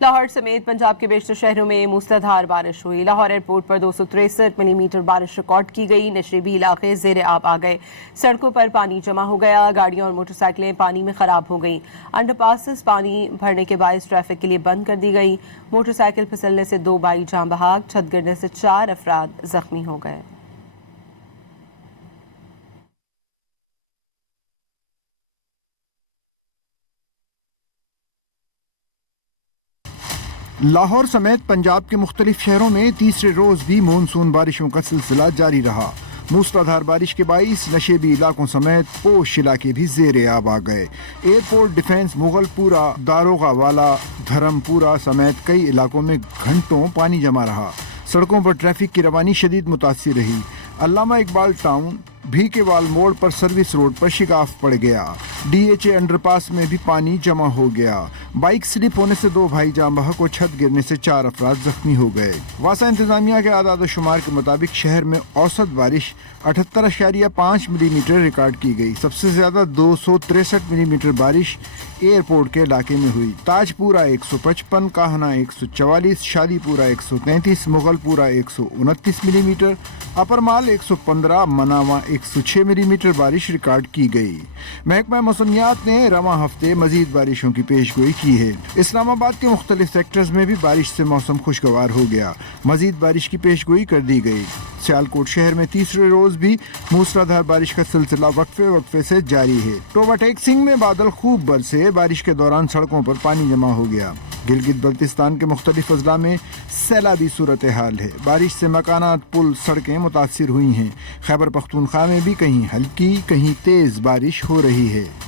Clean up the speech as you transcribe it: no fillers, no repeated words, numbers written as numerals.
لاہور سمیت پنجاب کے بیشتر شہروں میں موسلادھار بارش ہوئی۔ لاہور ایئرپورٹ پر 263 ملی میٹر بارش ریکارڈ کی گئی۔ نشیبی علاقے زیر آب آ گئے، سڑکوں پر پانی جمع ہو گیا، گاڑیاں اور موٹر سائیکلیں پانی میں خراب ہو گئیں۔ انڈر پاسز پانی بھرنے کے باعث ٹریفک کے لیے بند کر دی گئی۔ موٹر سائیکل پھسلنے سے 2 بائی جاں بحق، چھت گرنے سے 4 افراد زخمی ہو گئے۔ لاہور سمیت پنجاب کے مختلف شہروں میں تیسرے روز بھی مونسون بارشوں کا سلسلہ جاری رہا۔ موسلادھار بارش کے باعث نشیبی علاقوں سمیت پوش علاقے بھی زیر آب آ گئے۔ ایئرپورٹ، ڈیفنس، مغل پورہ، داروغہ والا، دھرم پورہ سمیت کئی علاقوں میں گھنٹوں پانی جمع رہا۔ سڑکوں پر ٹریفک کی روانی شدید متاثر رہی۔ علامہ اقبال ٹاؤن، بھی کے وال موڑ پر سروس روڈ پر شگاف پڑ گیا۔ ڈی ایچ اے انڈر پاس میں بھی پانی جمع ہو گیا۔ بائک سلپ ہونے سے 2 بھائی جاں بحق اور چھت گرنے سے 4 افراد زخمی ہو گئے۔ واسا انتظامیہ کے اعداد و شمار کے مطابق شہر میں اوسط بارش 78.5 ملی میٹر ریکارڈ کی گئی۔ سب سے زیادہ 263 ملی میٹر بارش ایئرپورٹ کے علاقے میں ہوئی۔ تاج پورہ 155، کاہنہ 144، شادی پورہ 133، مغل پورہ 129 ملی میٹر، اپر مال 115، مناوا 106 ملی میٹر بارش ریکارڈ کی گئی۔ محکمہ موسمیات نے رواں ہفتے مزید بارشوں کی پیش گوئی کی ہے۔ اسلام آباد کے مختلف سیکٹرز میں بھی بارش سے موسم خوشگوار ہو گیا۔ مزید بارش کی پیش گوئی کر دی گئی۔ سیالکوٹ شہر میں تیسرے روز بھی موسلادھار بارش کا سلسلہ وقفے سے جاری ہے۔ ٹوبہ ٹیک سنگھ میں بادل خوب برسے، بارش کے دوران سڑکوں پر پانی جمع ہو گیا۔ گلگت بلتستان کے مختلف اضلاع میں سیلابی صورتحال ہے۔ بارش سے مکانات، پل، سڑکیں متاثر ہوئی ہیں۔ خیبر پختونخوا میں بھی کہیں ہلکی کہیں تیز بارش ہو رہی ہے۔